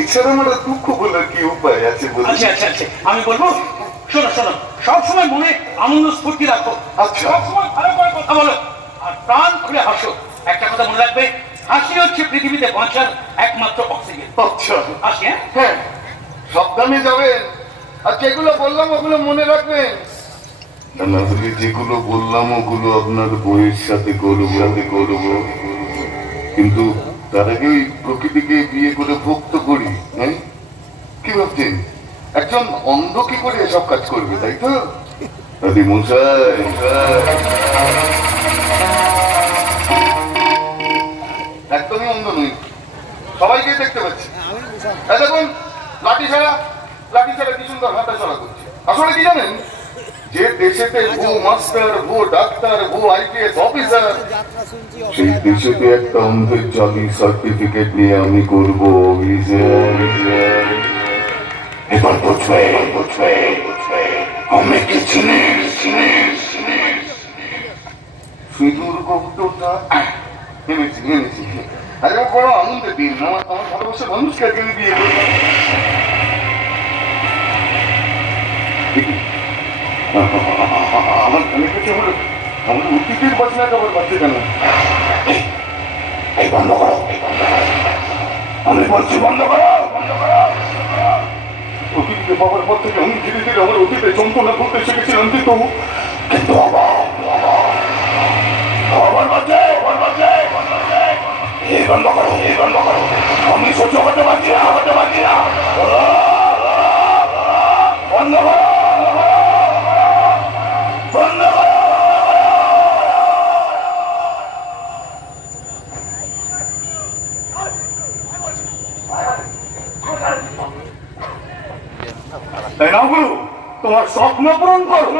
এছাড়া আমার দুঃখ বলার কি উপায় আছে? আচ্ছা আচ্ছা আচ্ছা, আমি বলবো, শোনো শোনো, সবসময় মনে আনন্দ স্ফূর্তি রাখো। আচ্ছা, সবসময় ভালো করে কথা বলো আর প্রাণ খুলে হাসো। একটা কথা মনে রাখবে, হাসি হচ্ছে পৃথিবীতে বাঁচার একমাত্র অক্সিজেন। আচ্ছা হাসি, হ্যাঁ হ্যাঁ, সাবধানে যাবেন। আর যেগুলো বললাম ওগুলো মনে রাখবেন। না হলে যেগুলো বললাম ওগুলো আপনার বইয়ের সাথে করবো। কিন্তু তার আগে ওই প্রকৃতিকে বিয়ে করে ভক্ত করি। হ্যাঁ, কি ভাবছেন একজন অন্ধ কি করে এসব কাজ করবে, তাই তো? দাদি মশাই, একদমই অন্ধ নই, সবাইকে দেখতে পাচ্ছি। দেখুন, লাঠি ছাড়া কি সুন্দর হাঁটা চলা করছে। আসলে কি জানেন, যে দেশেতে ভুয়ো মাস্টার, ভুয়ো ডাক্তার, ভুয়ো আইপিএস অফিসার, সেই দেশেতে একটা অন্ধের জালি সার্টিফিকেট নিয়ে আমি করবো অভিযান। এবার বুঝবে আমি কি চিনি। সিঁদুর গুপ্তটা এনেছি। আরে বড় আনন্দের দিন, আমার ভালোবাসার মানুষকে আজকে আমি বিয়ে করলাম। আমার কানে কাছে আমার অতীতের বাজনাটা আবার বাজছে কেন? এই বন্ধ করো, আমি বলছি বন্ধ করো। অতীতকে পাওয়ার পর থেকে আমি ধীরে ধীরে আমার অতীতে যন্ত্রণা করতে শিখেছিলাম, কিন্তু আবার বাজছে। এই বন্ধ করো, আমি সহ্য করতে পারছি না। বন্ধ করো। তোমার স্বপ্ন পূরণ করো।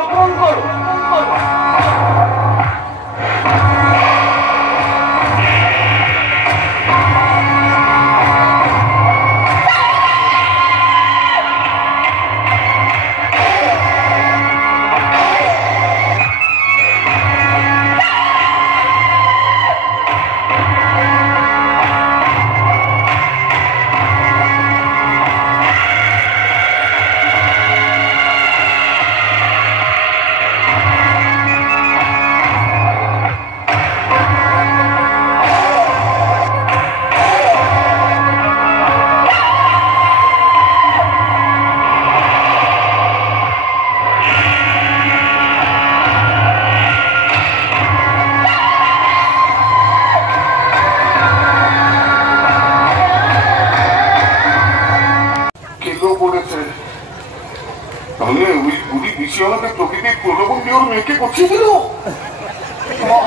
প্রকৃতির প্রলোভন দিয়ে ওর মেয়েকে করছে দিল।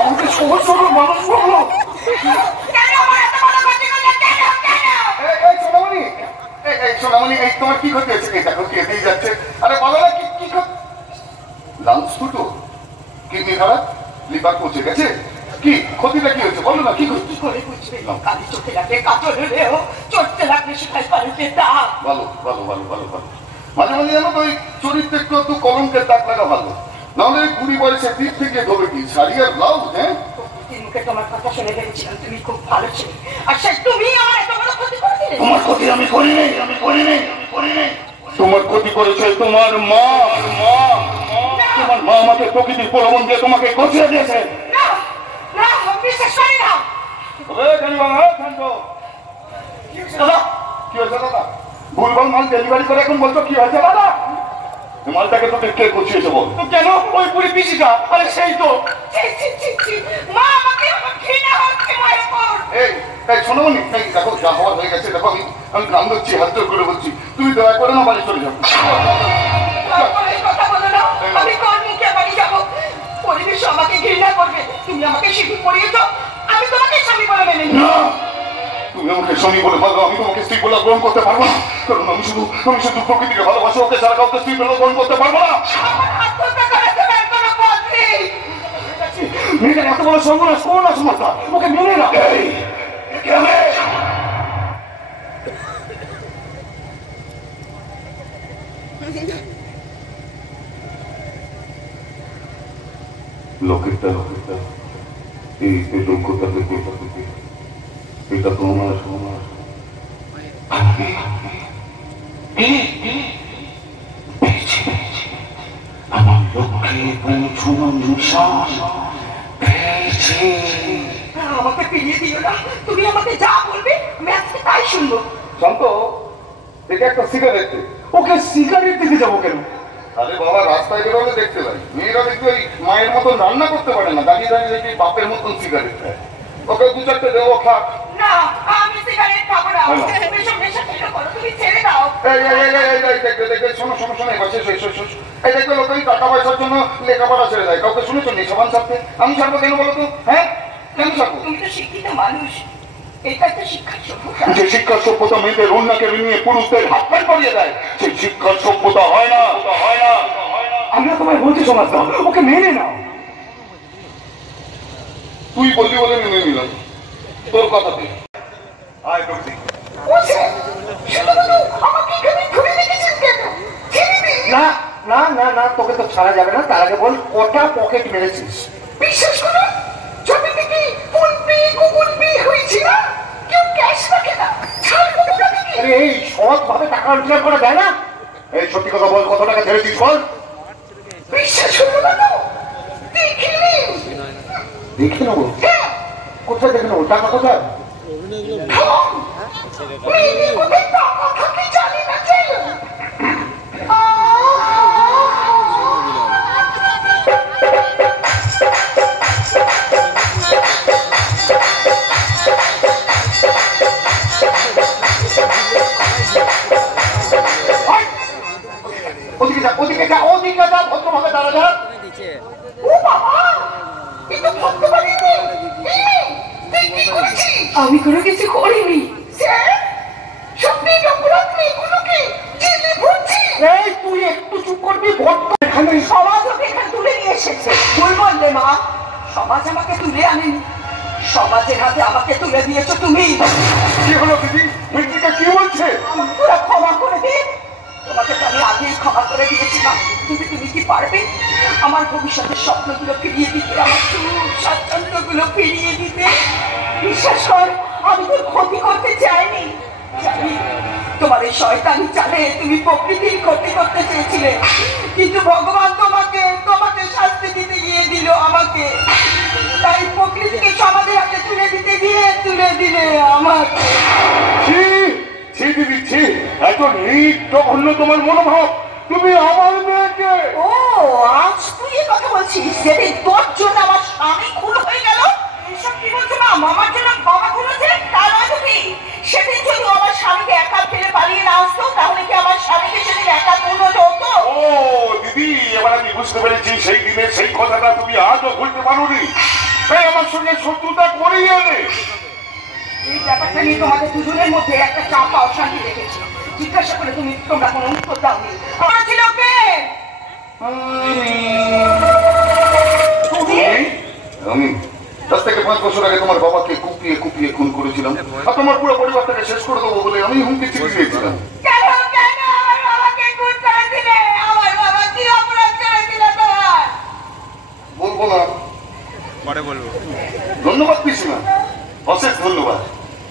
আমাকে সহজ সরল মানুষ বললো। সোনামণি, এই তোমার কি ক্ষতি হয়েছে? এই দেখো কেঁদেই যাচ্ছে। আরে বলো না, কি লাঞ্চ ফুটো, কিডনি খারাপ, লিভার পচে গেছে, কি ক্ষতিটা কি হয়েছে বলো না? কি ক্ষতি করে বুঝবে? কালি চোখে লাগলে কাজল হলেও চড়তে লাগলে সেটাই পালিতে দাগ। ভালো। মাঝে মাঝে জানো তো ওই চরিত্রে একটু কলঙ্কের দাগ লাগা ভালো, নাহলে কুড়ি বয়সের দিক থেকে ধরে কি শাড়ি আর ব্লাউজ। হ্যাঁ, মুখে তোমার কথা শুনে ভেবেছিলাম তুমি খুব ভালো ছিলে, আর সে তুমি আমার এত বড় ক্ষতি করেছিলে। তোমার ক্ষতি আমি করিনি। তোমার ক্ষতি করেছে তোমার মা। তোমার মা আমাকে প্রকৃতির প্রলোভন দিয়ে তোমাকে গছিয়ে দিয়েছে। ভুলভাল মাল ডেলিভারি করে এখন বলছো কি হয়েছে দাদা? মালটাকে তোকে কে গছিয়েছে বল? কেন? ওই বুড়ি পিসিটা। আরে সেই তো। এই শোনো নি, দেখো যা হওয়ার হয়ে গেছে। দেখো আমি কাম করছি, হাত জোর করে বলছি, তুমি দয়া করে না বাড়ি চলে যাও। আমি কোন মুখে বাড়ি যাবো? পরিবেশ আমাকে ঘৃণা করবে। তুমি আমাকে শিখি পড়িয়েছ, আমি তোমাকে স্বামী বলে মেনে নিই। তুমি আমাকে স্বামী বলে ভালো, আমি তোমাকে স্ত্রী বলে গ্রহণ করতে পারবো না। কারণ আমি শুধু প্রকৃতিকে ভালোবাসি, ওকে সারা কাউকে স্ত্রী বলে গ্রহণ করতে পারবো না। মেয়েটা এত বড় সর্বনাশ কোন অসমর্থা, ওকে মেনে না। লোকেরটা এই যোগ্যতা থেকে এটা তো আমার আমার লক্ষ্যে পৌঁছানোর নিশান পেয়েছি। আমাকে ফিরিয়ে দিও না, তুমি আমাকে যা বলবে আমি আজকে তাই শুনবো। শান্ত, দেখে একটা সিগারেট দে। ওকে সিগারেট দিতে যাবো কেন? আরে বাবা, রাস্তায় বেরোলে দেখতে পাই মেয়েরা দেখবে ওই মায়ের মতন রান্না করতে পারে না, দাঁড়িয়ে দাঁড়িয়ে দেখি বাপের মতন সিগারেট খায়। ওকে দু চারটে দেবো, খাক। না, আমি সিগারেট খাবো না। এসব নেশা কেন করো? তুমি ছেড়ে দাও। দেখবে শোনো শোনো শোনো, এবার শেষ এই দেখবে লোক টাকা পয়সার জন্য লেখাপড়া ছেড়ে দেয়। কাউকে শুনেছো নেশাবান ছাড়তে? আমি ছাড়বো কেন বলো তো? হ্যাঁ, কেন ছাড়বো? তুমি তো শিক্ষিত মানুষ, এটা একটা শিক্ষার সভ্যতা। যে শিক্ষার সভ্যতা মেয়েদের অন্যকে নিয়ে পুরুষদের হাত পায়ে পরিয়ে দেয়, সেই শিক্ষার সভ্যতা হয় না। আমরা তোমায় বলছি সমাজ দাও, ওকে মেনে নাও। তুই বললি বলে মেনে নিলাম তোর কথাতে। আয় করছি না না না না, তোকে তো ছাড়া যাবে না। তার আগে বল, কটা পকেট মেরেছিস? বিশ্বাস করো, ছবি থেকে ফোন পে গুগল পে হয়েছে না, কেউ ক্যাশ রাখে না। ছাড়বো কোথা থেকে? আরে এই সৎ ভাবে টাকা রোজগার করা যায় না? এই সত্যি কথা বল, কত টাকা ছেড়েছিস বল। বিশ্বাস হলো না তো? দেখিনি। দেখে নেবো? হ্যাঁ, কোথায় দেখে নেবো? টাকা কোথায়? মেয়ে কোথায় টাকা থাকে জানি না যে। ওদিকে যা, ভদ্রভাবে দাঁড়া যা। ও বাবা, এটা ভাবতে পারিনি। তুই কি করেছিস? আমি কোনো কিছু করিনি। সত্যি অপরাধ মেয়েগুলোকে জেলে ভরছি। এই তুই একটু চুপ করবি? এখানে সমাজ ওকে এখানে তুলে নিয়ে এসেছে। ভুল বললে মা, সমাজ আমাকে তুলে আনেনি, সমাজের হাতে আমাকে তুলে দিয়েছো তুমি। কি হলো দিদি? মেয়েটিকা কি বলছে? তোরা ক্ষমা করে দে। তোমাকে তো আমি আগেই ক্ষমা করে দিয়েছিলাম, কিন্তু তুমি কি পারবে আমার ভবিষ্যতের স্বপ্নগুলো ফিরিয়ে দিতে, আমার সুখ স্বাচ্ছন্দ্যগুলো ফিরিয়ে দিতে? বিশ্বাস কর, আমি তোর ক্ষতি করতে চাইনি। জানি তোমার এই শয়তানি চালে তুমি প্রকৃতির ক্ষতি করতে চেয়েছিলে, কিন্তু ভগবান তোমাকে শাস্তি দিতে গিয়ে দিল আমাকে। তাই প্রকৃতিকে সমাজের হাতে তুলে দিলে আমাকে। দিদি ছি, এত নিট জঘন্য তোমার মনোভাব। তুমি আমার মেয়েকে। ও, আজ তুই এই কথা বলছিস? সেদিন তোর জন্য আমার স্বামী খুন হয়ে গেল। এসব কি বলছো মা? মামার জন্য বাবা খুন হয়েছে? তা নয় তো কি? সেদিন যদি আমার স্বামীকে একা ফেলে পালিয়ে না আসতো, তাহলে কি আমার স্বামীকে সেদিন একা খুন হতে হতো? ও দিদি, এবার আমি বুঝতে পেরেছি সেই দিনের সেই কথাটা তুমি আজও ভুলতে পারোনি। তাই আমার সঙ্গে শত্রুতা করেই আনে। এই ব্যাপারটা নিয়ে তোমাদের দুজনের মধ্যে একটা চাপা অশান্তি দেখেছি। জিজ্ঞাসা করে তোমরা কোনো উত্তর দাওনি। আমার ছিল কে? আমি 10 থেকে 5 বছর আগে তোমার বাবাকে কুপিয়ে খুন করেছিলাম, আর তোমার পুরো পরিবারটাকে শেষ করে দেবো বলে আমি হুমকি চিঠি দিয়েছিলাম। কেন আমার বাবাকে খুন করে দিলে? আমার বাবা কি অপরাধ করেছিল তোমার? বলবো না, পরে বলবো। ধন্যবাদ পিসিমা, অশেষ ধন্যবাদ।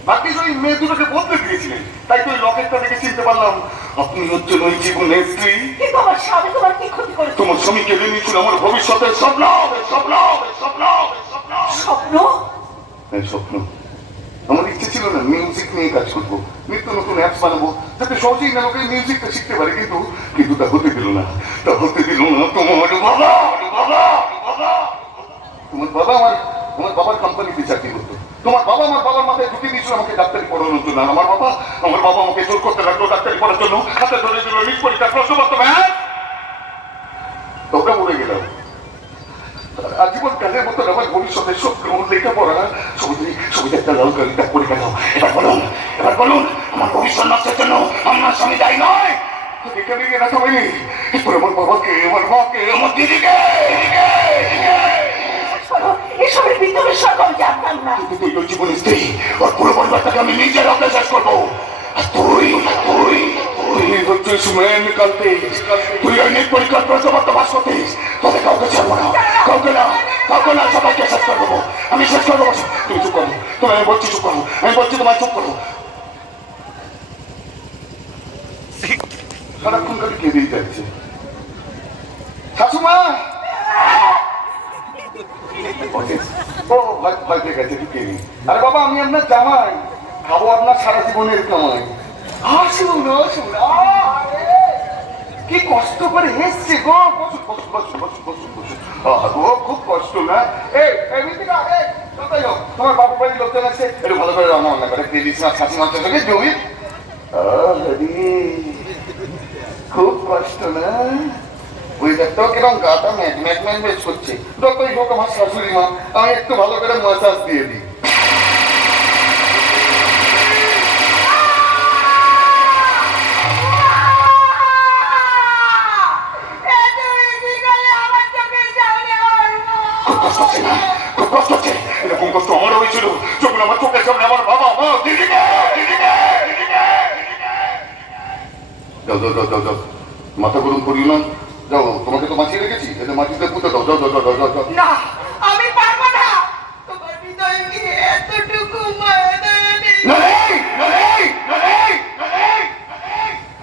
বাকি ওই মেয়ে দুটোকে বলতে দিয়েছিলেন, তাই তো ওই লকেটটা দেখে চিনতে পারলাম আপনি হচ্ছেন ওই জীবনের স্ত্রী। কিন্তু আমার স্বামী তোমার কি ক্ষতি করেছে? তোমার স্বামীকে নিয়েছিল আমার ভবিষ্যতের স্বপ্ন। স্বপ্ন? এই স্বপ্ন আমার ইচ্ছে ছিল না মিউজিক নিয়ে কাজ করবো, নিত্য নতুন অ্যাপস বানাবো, যাতে সহজেই না লোকে মিউজিকটা শিখতে পারে। কিন্তু তা হতে দিল না তোমার বাবা। আমার বাবার কোম্পানিতে চাকরি করতো। তোমার বাবা আমার বাবার মাথায় ঢুকিয়ে দিয়েছিল আমাকে ডাক্তারি পড়ানোর জন্য। আর আমার বাবা আমাকে জোর করতে লাগলো ডাক্তারি পড়ার জন্য। হাতে ধরে দিল নিট পরীক্ষা প্রশ্নপত্র। তোকে মরে গেলাম। আজীবন কালের মতো আমার ভবিষ্যতের স্বপ্ন লেখাপড়া সবই একটা লাল গাড়িটা পড়ে গেল। এবার বলুন আমার ভবিষ্যৎ নষ্টের জন্য আমার স্বামী দায়ী নয়। এখানে গিয়ে না সবাই এরপর আমার বাবাকে, আমার মাকে, আমার দিদিকে। এসবের ভিতরে সকল জানতাম না। কিন্তু তুই তোর জীবন স্ত্রী, ওর পুরো পরিবারটাকে আমি নিজের হাতে শেষ করবো। আর তুই হচ্ছিস মেন কালপিট। তুই ওই নিট পরীক্ষার প্রশ্নপত্র পাস করতিস। তোদের কাউকে ছাড়বো না, কাউকে না, সবাইকে শেষ করে দেবো। আমি শেষ করে দেবো। তুমি চুপ করো, আমি বলছি চুপ করো, আমি বলছি তোমায় চুপ করো। সারাক্ষণ খালি কেঁদেই যাচ্ছে। শাশুমা ও ভয় ভয় পেয়ে গেছে, একটু কেঁদি। আরে বাবা, আমি আপনার জামাই, খাবো আপনার সারা জীবনের কামাই। আসুন আসুন, কি কষ্ট করে এসছে গো। বসুন বসুন বসুন বসুন বসুন বসুন। গো খুব কষ্ট না? তোমার বাবু বাড়ির লোকজন আছে, একটু ভালো করে রান্না বান্না করে দিয়ে দিচ্ছি, খাসি মাংস থেকে জমি। খুব কষ্ট না? ওই দেখতেও কিরকম গাটা ম্যাট ম্যাট ম্যাট ম্যাচ করছে। যতই হোক আমার শাশুড়ি মা, আমি একটু ভালো করে মাসাজ দিয়ে দিই। খুব কষ্ট হচ্ছে, এরকম কষ্ট আমারও হয়েছিল যখন আমার চোখের সামনে আমার বাবা মা দিদিকে। যাও যাও যাও যাও যাও, মাথা গরম করিও না। যাও, তোমাকে তো বাঁচিয়ে রেখেছি, এদের মাটিতে পুঁতে দাও। যাও যাও যাও যাও যাও। না, আমি পারবো না। তোমার হৃদয়ে কি এতটুকু মায়া দয়া নেই?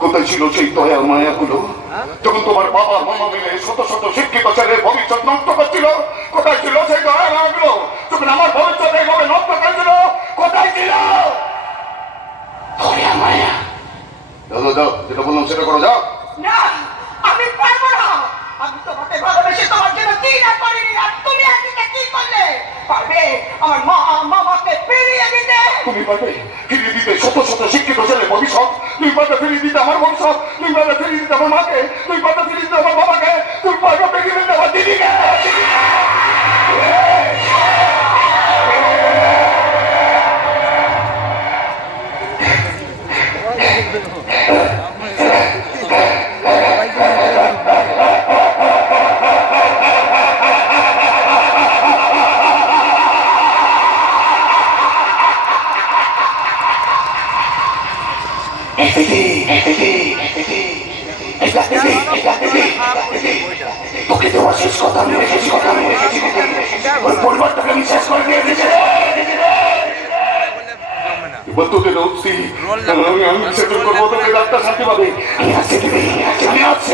কোথায় ছিল সেই দয়া মায়াগুলো যখন তোমার বাবা মামা মিলে শত শত শিক্ষিত ছেলের ভবিষ্যৎ নষ্ট করছিল? কোথায় ছিল সেই দয়া মায়াগুলো যখন আমার ভবিষ্যৎ এইভাবে নষ্ট করেছিল? কোথায় ছিল দয়া মায়া? যাও যাও যাও, যেটা বললাম সেটা করো, যাও। না, আমি পারবো না। আমি তোমাকে ভালোবেসে তোমার জন্য কি না করিনি, আর তুমি আজকে কি করলে? পারবে আমার মা মামাকে ফিরিয়ে দিতে? তুমি পারবে ফিরিয়ে দিতে শত শত শিক্ষিত ছেলে ভবিষ্যৎ? তুমি পারবে ফিরিয়ে দিতে আমার ভবিষ্যৎ? তুমি পারবে ফিরিয়ে দিতে আমার মাকে? তুমি পারবে ফিরিয়ে দিতে আমার বাবাকে? তুমি পারবে ফিরিয়ে দিতে আমার দিদিকে? তোকে দেওয়া শেষ কথা, আমি রেখেছি কথা, আমি রেখেছি। ওই পরিবারটাকে আমি শেষ করে দিয়ে দিয়েছি। এবার তোদের উঠছি, আমি সেটেল করবো, তোকে ডাক্তার শান্তি পাবে। আমি আসছি, আমি আসছি।